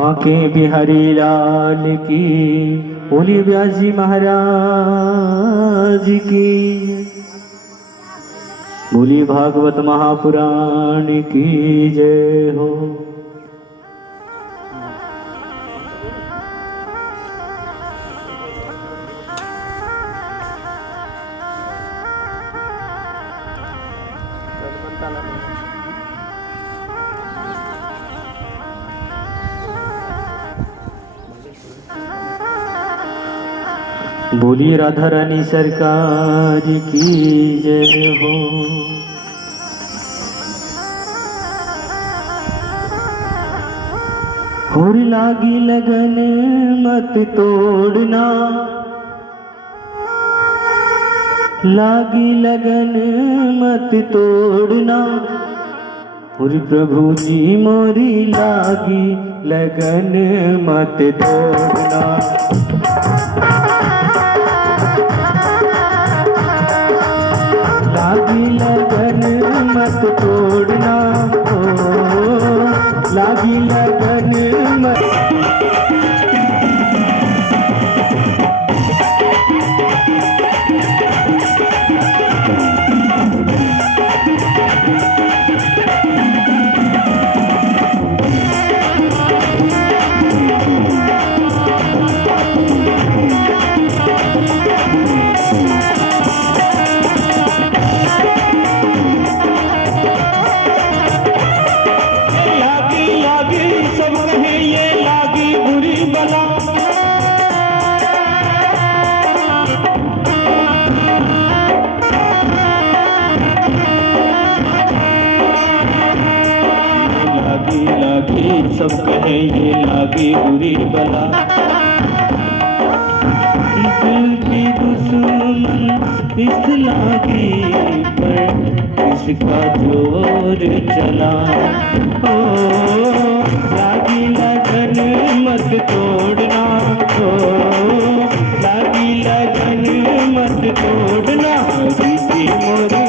आके बिहारी लाल की, बोली व्यास जी महाराज की, बोली भागवत महापुराण की जय हो। बोली राधा रानी सरकार की जय हो। और लागी लगन मत तोड़ना, लागी लगन मत तोड़ना, और प्रभु जी मोरी लागी लगन मत तोड़ना। लागी लगन मत तोड़ना, ओ लागी लगन मत। सब कहे ये लागी बुरी बला, दिल की दुश्मन इस लागी पर इसका जोर चला। ओ लागी लगन मत तोड़ना, ओ लागी लगन मत तोड़ना, मोरी मोरी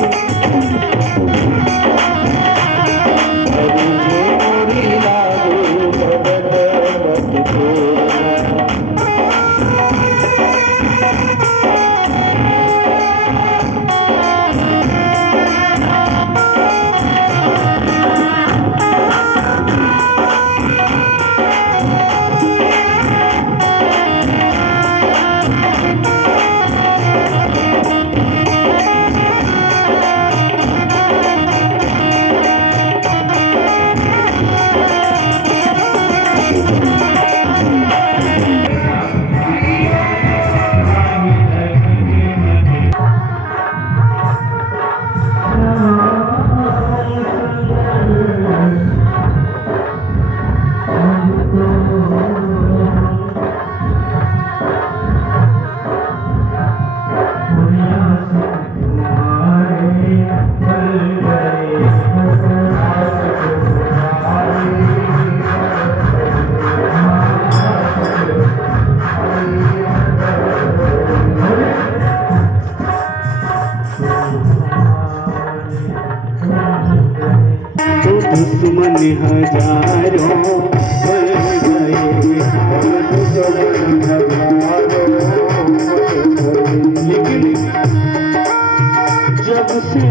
दुश्मन हजारों बन गए, लेकिन जब से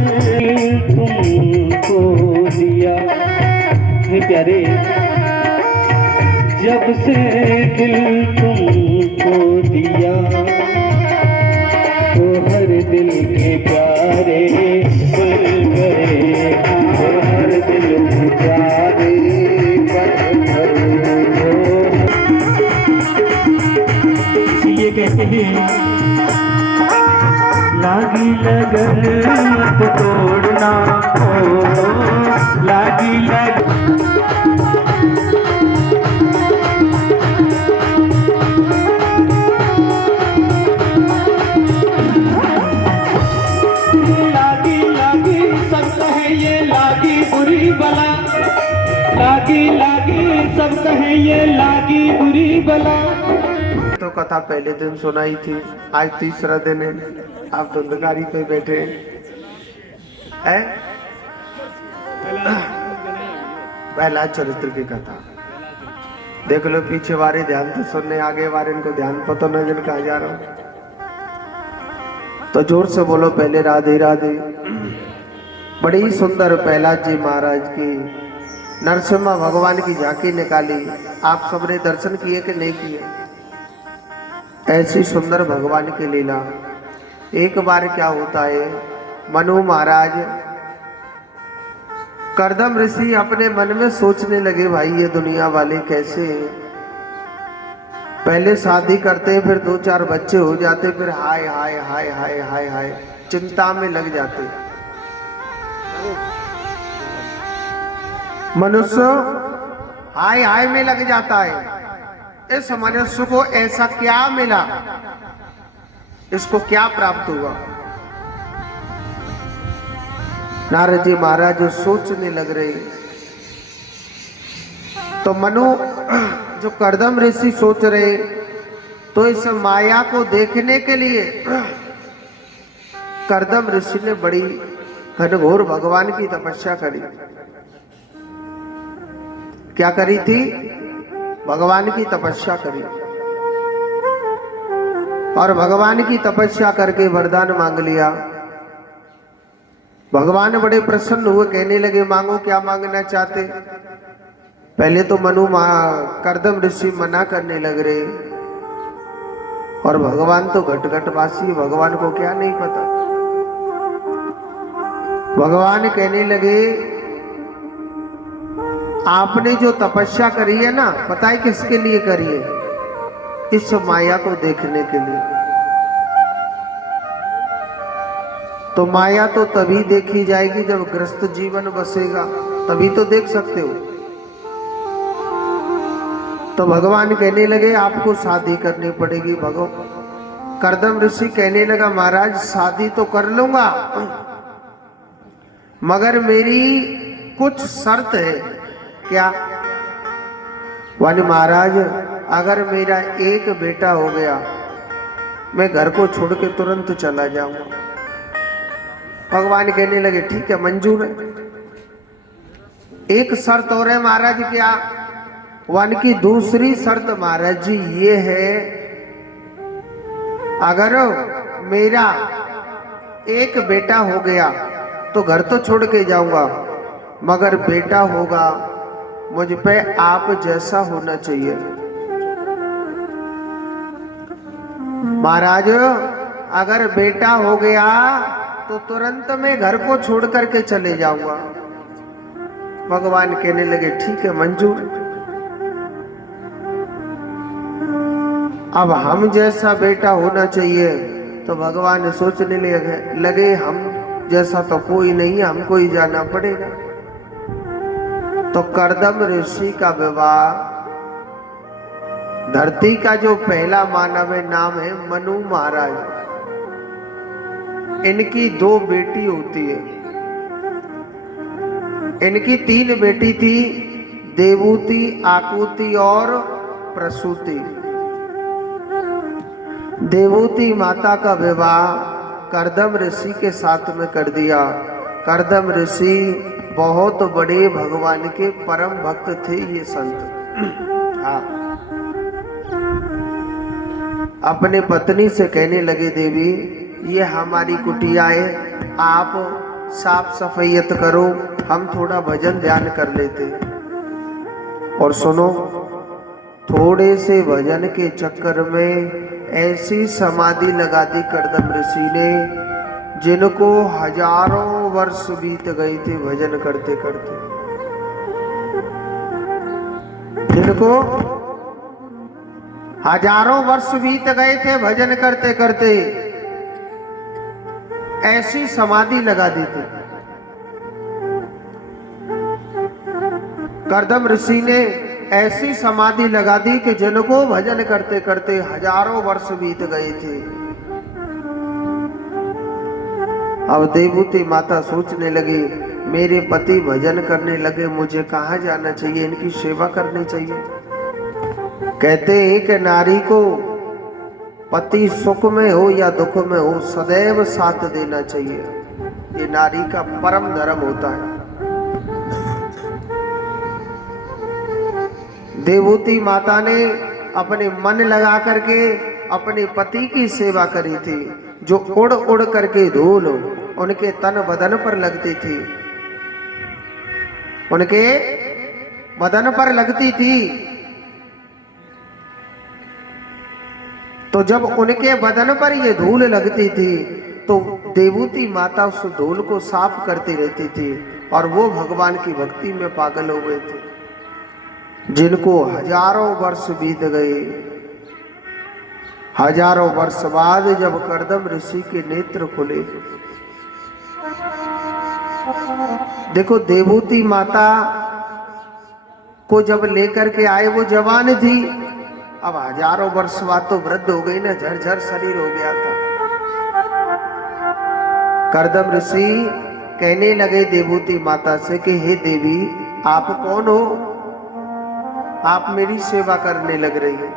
तुमको दिया है प्यारे, जब से दिल तुमको दिया, तो हर दिल के प्यारे बन गए, तो हर दिल के प्यारे बन गए। ये कहते हैं लागी लगन मत तोड़ना, ओ लागी लगन लागी लागी सब कहे ये लागी बुरी बला। तो कथा पहले दिन सुनाई थी, आज तीसरा दिन है, आप धुंधकारी पे बैठे हैं। प्रहलाद चरित्र की कथा देख लो पीछे वाले ध्यान तो सुनने, आगे वाले इनको ध्यान पता न जिन कहा जा रहा हूं। तो जोर से बोलो पहले राधे राधे। बड़ी सुंदर प्रहलाद जी महाराज की नरसिम्हा भगवान की झांकी निकाली। आप सबने दर्शन किए कि नहीं किए? ऐसी सुंदर भगवान की लीला। एक बार क्या होता है, मनु महाराज करदम ऋषि अपने मन में सोचने लगे, भाई ये दुनिया वाले कैसे हैं। पहले शादी करते फिर 2-4 बच्चे हो जाते, फिर हाय हाय हाय हाय हाय हाय चिंता में लग जाते। मनुष्य हाय हाय में लग जाता है। इस मनुष्य को ऐसा क्या मिला, इसको क्या प्राप्त हुआ। नारद जी महाराज सोचने लग रहे, तो मनु जो करदम ऋषि सोच रहे, तो इस माया को देखने के लिए करदम ऋषि ने बड़ी घनघोर भगवान की तपस्या करी। क्या करी थी? भगवान की तपस्या करी। और भगवान की तपस्या करके वरदान मांग लिया। भगवान बड़े प्रसन्न हुए, कहने लगे मांगो क्या मांगना चाहते। पहले तो मनु करदम ऋषि मना करने लग रहे, और भगवान तो घट घट वासी, भगवान को क्या नहीं पता। भगवान कहने लगे आपने जो तपस्या करी है ना, पता है किसके लिए करी है? इस माया को देखने के लिए। तो माया तो तभी देखी जाएगी जब ग्रस्त जीवन बसेगा, तभी तो देख सकते हो। तो भगवान कहने लगे आपको शादी करनी पड़ेगी। करदम ऋषि कहने लगा महाराज शादी तो कर लूंगा, मगर मेरी कुछ शर्त है। क्या? वाली महाराज अगर मेरा एक बेटा हो गया, मैं घर को छोड़ के तुरंत चला जाऊंगा। भगवान कहने लगे ठीक है, मंजूर है। एक शर्त और है महाराज। क्या? वन की दूसरी शर्त महाराज जी ये है, अगर मेरा एक बेटा हो गया तो घर तो छोड़ के जाऊंगा, मगर बेटा होगा मुझ पे आप जैसा होना चाहिए। महाराज अगर बेटा हो गया तो तुरंत मैं घर को छोड़ करके चले जाऊंगा। भगवान कहने लगे ठीक है, मंजूर। अब हम जैसा बेटा होना चाहिए, तो भगवान सोचने लगे हम जैसा तो कोई नहीं, हमको ही जाना पड़ेगा। तो करदम ऋषि का विवाह, धरती का जो पहला मानव है नाम है मनु महाराज। इनकी 2 बेटी होती है। इनकी 3 बेटी थी, देवूति, आकुति और प्रसूति। देवूति माता का विवाह करदम ऋषि के साथ में कर दिया। करदम ऋषि बहुत बड़े भगवान के परम भक्त थे ये संत। हाँ, अपने पत्नी से कहने लगे देवी ये हमारी कुटिया है, आप साफ सफाइयत करो, हम थोड़ा भजन ध्यान कर लेते। और सुनो, थोड़े से भजन के चक्कर में ऐसी समाधि लगा दी करदम ऋषि ने, जिनको हजारों वर्ष बीत गए थे भजन करते करते। जिनको हजारों वर्ष बीत गए थे भजन करते करते, ऐसी समाधि लगा दी थी। करदम ऋषि ने ऐसी समाधि लगा दी कि जिनको भजन करते करते हजारों वर्ष बीत गए थे। अब देवूति माता सोचने लगी मेरे पति भजन करने लगे, मुझे कहाँ जाना चाहिए, इनकी सेवा करनी चाहिए। कहते हैं कि नारी को पति सुख में हो या दुख में हो सदैव साथ देना चाहिए, ये नारी का परम धर्म होता है। देवूती माता ने अपने मन लगा करके अपने पति की सेवा करी थी, जो उड़ उड़ करके धूल उनके तन बदन पर लगती थी, उनके बदन पर लगती थी। तो जब उनके बदन पर ये धूल लगती थी तो देवूती माता उस धूल को साफ करती रहती थी और वो भगवान की भक्ति में पागल हो गए थे। जिनको हजारों वर्ष बीत गए, हजारों वर्ष बाद जब कर्दम ऋषि के नेत्र खुले, देखो देवूती माता को जब लेकर के आए, वो जवान थी, अब हजारों वर्ष बाद तो वृद्ध हो गई ना, झरझर शरीर हो गया था। कर्दम ऋषि कहने लगे देवूती माता से कि हे देवी, आप कौन हो? आप मेरी सेवा करने लग रही हो।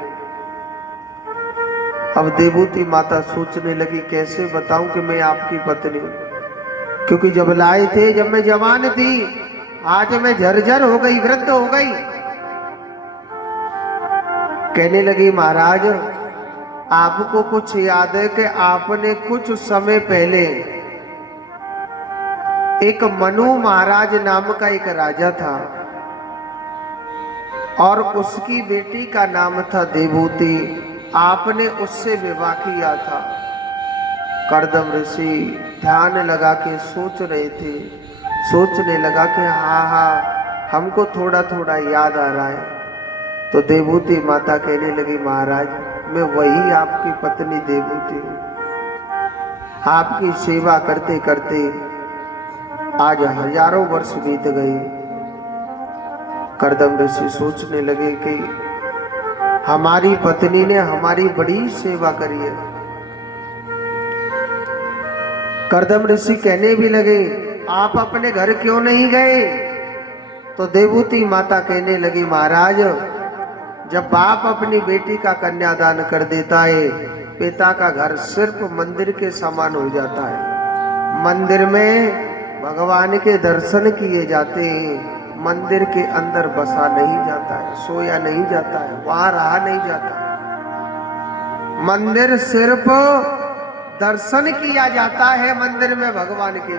अब देवूती माता सोचने लगी, कैसे बताऊं कि मैं आपकी पत्नी हूं, क्योंकि जब लाए थे जब मैं जवान थी, आज मैं झरझर हो गई, वृद्ध हो गई। कहने लगी, महाराज आपको कुछ याद है कि आपने कुछ समय पहले एक मनु महाराज नाम का एक राजा था और उसकी बेटी का नाम था देवूती, आपने उससे विवाह किया था। कर्दम ऋषि ध्यान लगा के सोच रहे थे, सोचने लगा कि हाँ हमको थोड़ा थोड़ा याद आ रहा है। तो देवूती माता कहने लगी, महाराज मैं वही आपकी पत्नी देवूती हूँ। आपकी सेवा करते करते आज हजारों वर्ष बीत गए। कर्दम ऋषि सोचने लगे कि हमारी पत्नी ने हमारी बड़ी सेवा करी है। कर्दम ऋषि कहने भी लगे, आप अपने घर क्यों नहीं गए? तो देवूती माता कहने लगी, महाराज जब बाप अपनी बेटी का कन्यादान कर देता है, पिता का घर सिर्फ मंदिर के समान हो जाता है। मंदिर में भगवान के दर्शन किए जाते हैं, मंदिर के अंदर बसा नहीं जाता है, सोया नहीं जाता है, वहां रहा नहीं जाता। मंदिर सिर्फ दर्शन किया जाता है, मंदिर में भगवान के।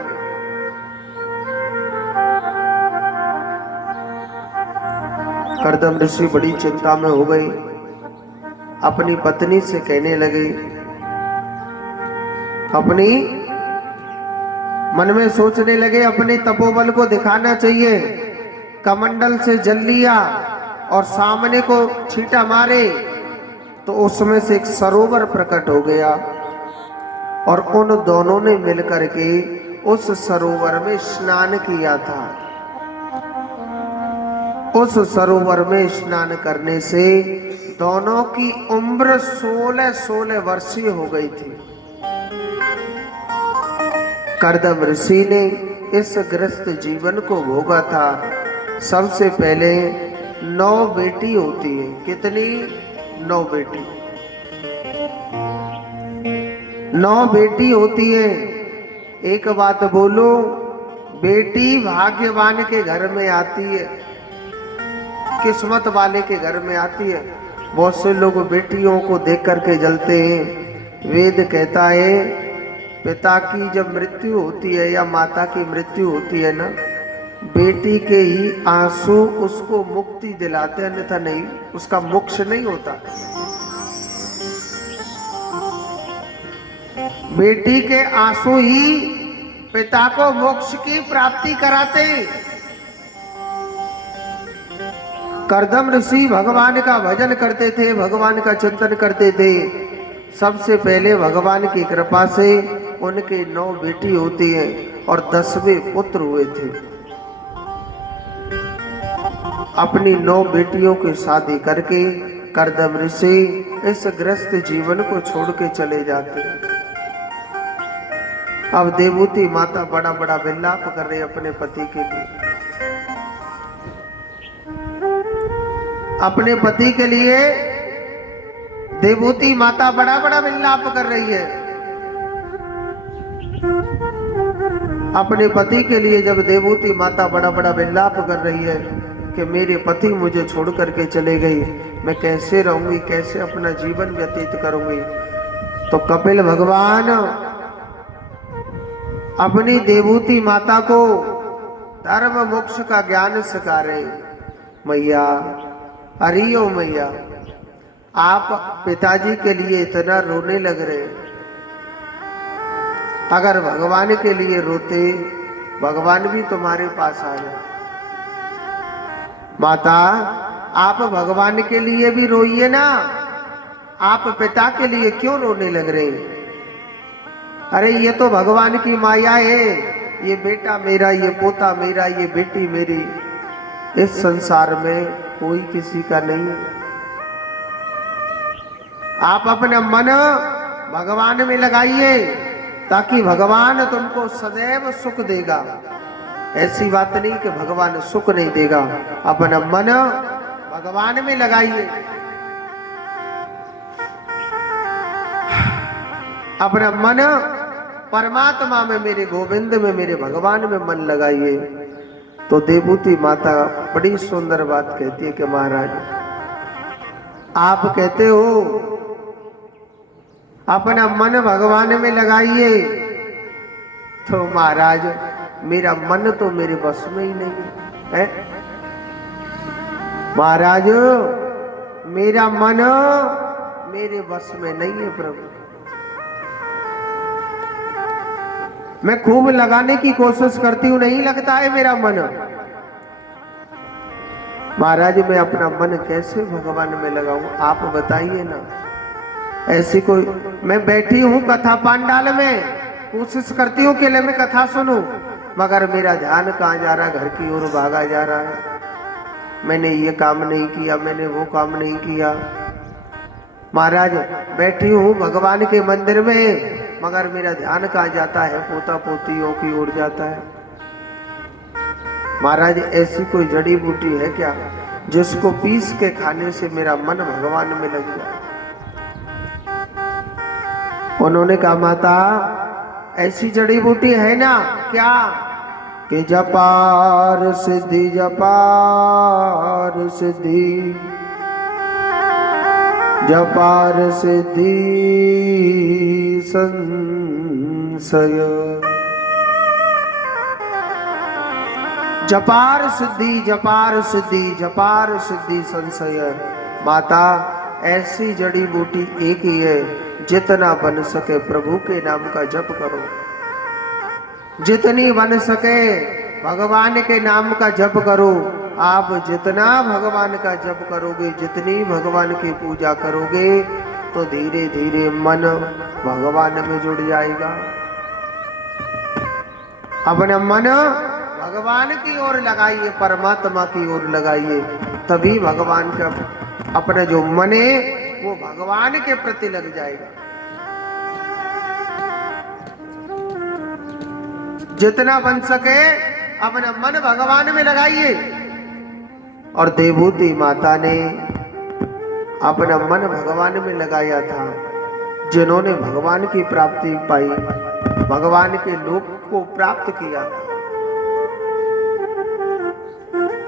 कर्दम ऋषि बड़ी चिंता में हो गई, अपनी पत्नी से कहने लगे, अपनी मन में सोचने लगे अपने तपोबल को दिखाना चाहिए। कमंडल से जल लिया और सामने को छींटा मारे तो उसमें से एक सरोवर प्रकट हो गया और उन दोनों ने मिलकर के उस सरोवर में स्नान किया था। उस सरोवर में स्नान करने से दोनों की उम्र 16 वर्षीय हो गई थी। कर्दम ऋषि ने इस गृहस्थ जीवन को भोगा था। सबसे पहले 9 बेटी होती है। कितनी? 9 बेटी। 9 बेटी होती है। एक बात बोलो, बेटी भाग्यवान के घर में आती है, किस्मत वाले के घर में आती है। बहुत से लोग बेटियों को देख करके जलते हैं। वेद कहता है पिता की जब मृत्यु होती है या माता की मृत्यु होती है ना, बेटी के ही आंसू उसको मुक्ति दिलाते हैं, अन्यथा नहीं, उसका मोक्ष नहीं होता। बेटी के आंसू ही पिता को मोक्ष की प्राप्ति कराते। कर्दम ऋषि भगवान का भजन करते थे, भगवान का चिंतन करते थे। सबसे पहले भगवान की कृपा से उनके 9 बेटी होती है और 10वें पुत्र हुए थे। अपनी 9 बेटियों की शादी करके कर्दम ऋषि इस गृहस्थ जीवन को छोड़ के चले जाते हैं। अब देवूती माता बड़ा बड़ा विलाप कर रही अपने पति के लिए। अपने पति के लिए देवूती माता बड़ा बड़ा विलाप कर रही है। अपने पति के लिए जब देवूती माता बड़ा बड़ा विलाप कर रही है कि मेरे पति मुझे छोड़ करके चले गई, मैं कैसे रहूंगी, कैसे अपना जीवन व्यतीत करूंगी। तो कपिल भगवान अपनी देवूती माता को धर्म मोक्ष का ज्ञान सिखा रहे। मैया, अरे ओ मैया, आप पिताजी के लिए इतना रोने लग रहे, अगर भगवान के लिए रोते, भगवान भी तुम्हारे पास आ जाए। माता, आप भगवान के लिए भी रोइए ना, आप पिता के लिए क्यों रोने लग रहे? अरे ये तो भगवान की माया है, ये बेटा मेरा, ये पोता मेरा, ये बेटी मेरी, इस संसार में कोई किसी का नहीं। आप अपना मन भगवान में लगाइए, ताकि भगवान तुमको सदैव सुख देगा। ऐसी बात नहीं कि भगवान सुख नहीं देगा, अपना मन भगवान में लगाइए, अपना मन परमात्मा में, मेरे गोविंद में, मेरे भगवान में मन लगाइए। तो देवूती माता बड़ी सुंदर बात कहती है कि महाराज, आप कहते हो अपना मन भगवान में लगाइए, तो महाराज मेरा मन तो मेरे बस में ही नहीं है। महाराज, मेरा मन मेरे बस में नहीं है प्रभु। मैं खूब लगाने की कोशिश करती हूं, नहीं लगता है मेरा मन। महाराज, मैं अपना मन कैसे भगवान में लगाऊं, आप बताइए ना। ऐसी कोई, मैं बैठी हूं कथा पांडाल में, कोशिश करती हूं कि मैं कथा सुनूं, मगर मेरा ध्यान कहाँ जा रहा है, घर की ओर भागा जा रहा है। मैंने ये काम नहीं किया, मैंने वो काम नहीं किया। महाराज, बैठी हूँ भगवान के मंदिर में, मगर मेरा ध्यान कहाँ जाता है, पोता पोतियों की ओर जाता है। महाराज, ऐसी कोई जड़ी बूटी है क्या जिसको पीस के खाने से मेरा मन भगवान में लग जाए? उन्होंने कहा, माता ऐसी जड़ी बूटी है ना, क्या? कि जपार सिद्धि, जपार सिद्धि, जपार सिद्धि संशय, जपार सिद्धि, जपार सिद्धि, जपार सिद्धि संशय। माता, ऐसी जड़ी बूटी एक ही है, जितना बन सके प्रभु के नाम का जप करो, जितनी बन सके भगवान के नाम का जप करो। आप जितना भगवान का जप करोगे, जितनी भगवान की पूजा करोगे, तो धीरे धीरे मन भगवान में जुड़ जाएगा। अपना मन भगवान की ओर लगाइए, परमात्मा की ओर लगाइए, तभी भगवान का अपना जो मन है वो भगवान के प्रति लग जाएगा। जितना बन सके अपना मन भगवान में लगाइए। और देवूती माता ने अपना मन भगवान में लगाया था। जिन्होंने भगवान की प्राप्ति पाई, भगवान के लोक को प्राप्त किया।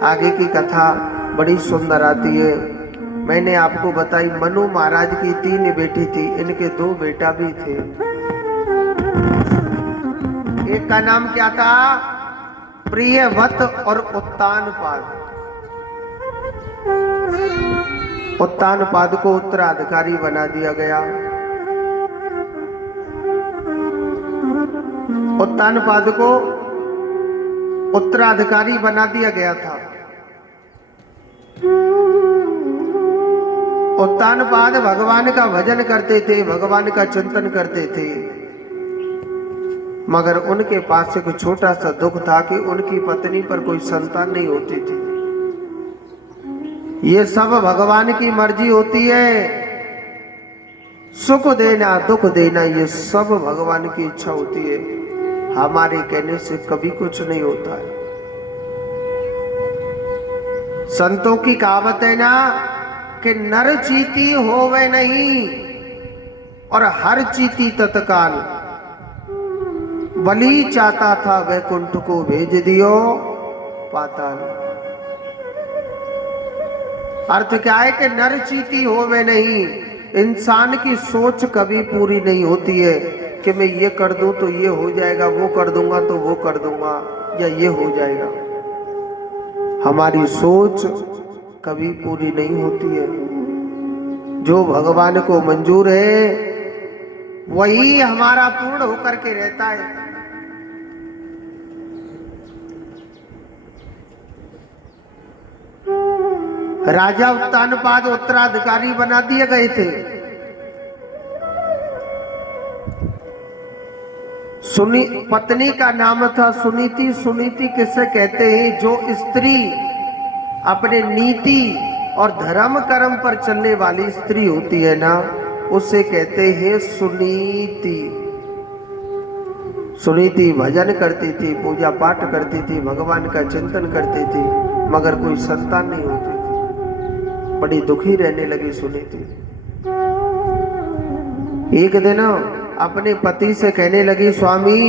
आगे की कथा बड़ी सुंदर आती है। मैंने आपको बताई, मनु महाराज की 3 बेटी थी, इनके 2 बेटा भी थे। एक का नाम क्या था? प्रियव्रत और उत्तानपाद। उत्तानपाद को उत्तराधिकारी बना दिया गया। उत्तानपाद को उत्तराधिकारी बना दिया गया था। उत्तानपाद भगवान का भजन करते थे, भगवान का चिंतन करते थे, मगर उनके पास एक छोटा सा दुख था कि उनकी पत्नी पर कोई संतान नहीं होती थी। ये सब भगवान की मर्जी होती है। सुख देना, दुख देना, ये सब भगवान की इच्छा होती है। हमारे कहने से कभी कुछ नहीं होता है। संतों की कहावत है ना कि नर चीती होवे नहीं और हर चीती तत्काल। बलि चाहता था वैकुंठ को भेज दियो पाताल। अर्थ क्या है कि नर चीती होवे नहीं। इंसान की सोच कभी पूरी नहीं होती है कि मैं ये कर दूं तो ये हो जाएगा, वो कर दूंगा तो वो कर दूंगा, या ये हो जाएगा। हमारी सोच कभी पूरी नहीं होती है। जो भगवान को मंजूर है वही हमारा पूर्ण होकर के रहता है। राजा उत्तानपाद उत्तराधिकारी बना दिए गए थे। सुनी पत्नी का नाम था सुनीति। सुनीति किसे कहते हैं? जो स्त्री अपने नीति और धर्म कर्म पर चलने वाली स्त्री होती है ना, उसे कहते हैं सुनीति। सुनीति भजन करती थी, पूजा पाठ करती थी, भगवान का चिंतन करती थी, मगर कोई संतान नहीं होती थी। बड़ी दुखी रहने लगी सुनीति। एक दिन अपने पति से कहने लगी, स्वामी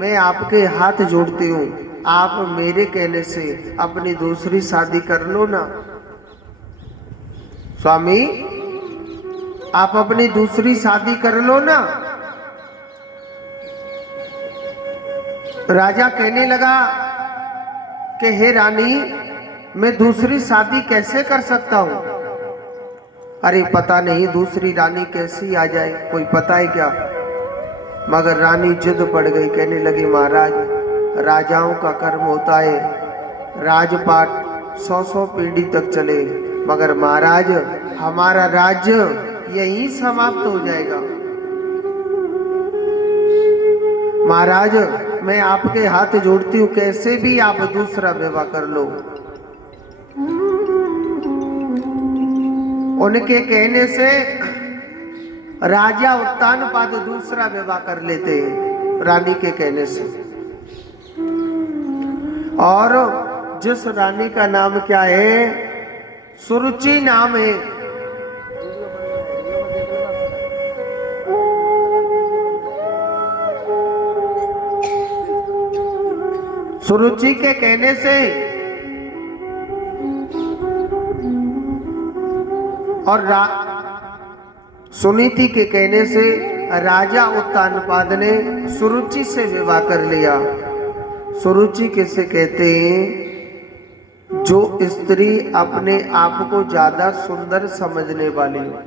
मैं आपके हाथ जोड़ती हूँ, आप मेरे कहने से अपनी दूसरी शादी कर लो ना। स्वामी आप अपनी दूसरी शादी कर लो ना। राजा कहने लगा कि हे रानी, मैं दूसरी शादी कैसे कर सकता हूं? अरे पता नहीं दूसरी रानी कैसी आ जाए, कोई पता है क्या? मगर रानी जिद पड़ गई, कहने लगी महाराज राजाओं का कर्म होता है राजपाट 100 पीढ़ी तक चले, मगर महाराज हमारा राज्य यहीं समाप्त हो जाएगा। महाराज मैं आपके हाथ जोड़ती हूँ, कैसे भी आप दूसरा विवाह कर लो। उनके कहने से राजा उत्तानपाद दूसरा विवाह कर लेते हैं रानी के कहने से। और जिस रानी का नाम क्या है? सुरुचि नाम है। सुरुचि के कहने से और सुनीति के कहने से राजा उत्तानपाद ने सुरुचि से विवाह कर लिया। सुरुचि किसे कहते हैं? जो स्त्री अपने आप को ज्यादा सुंदर समझने वाली हो।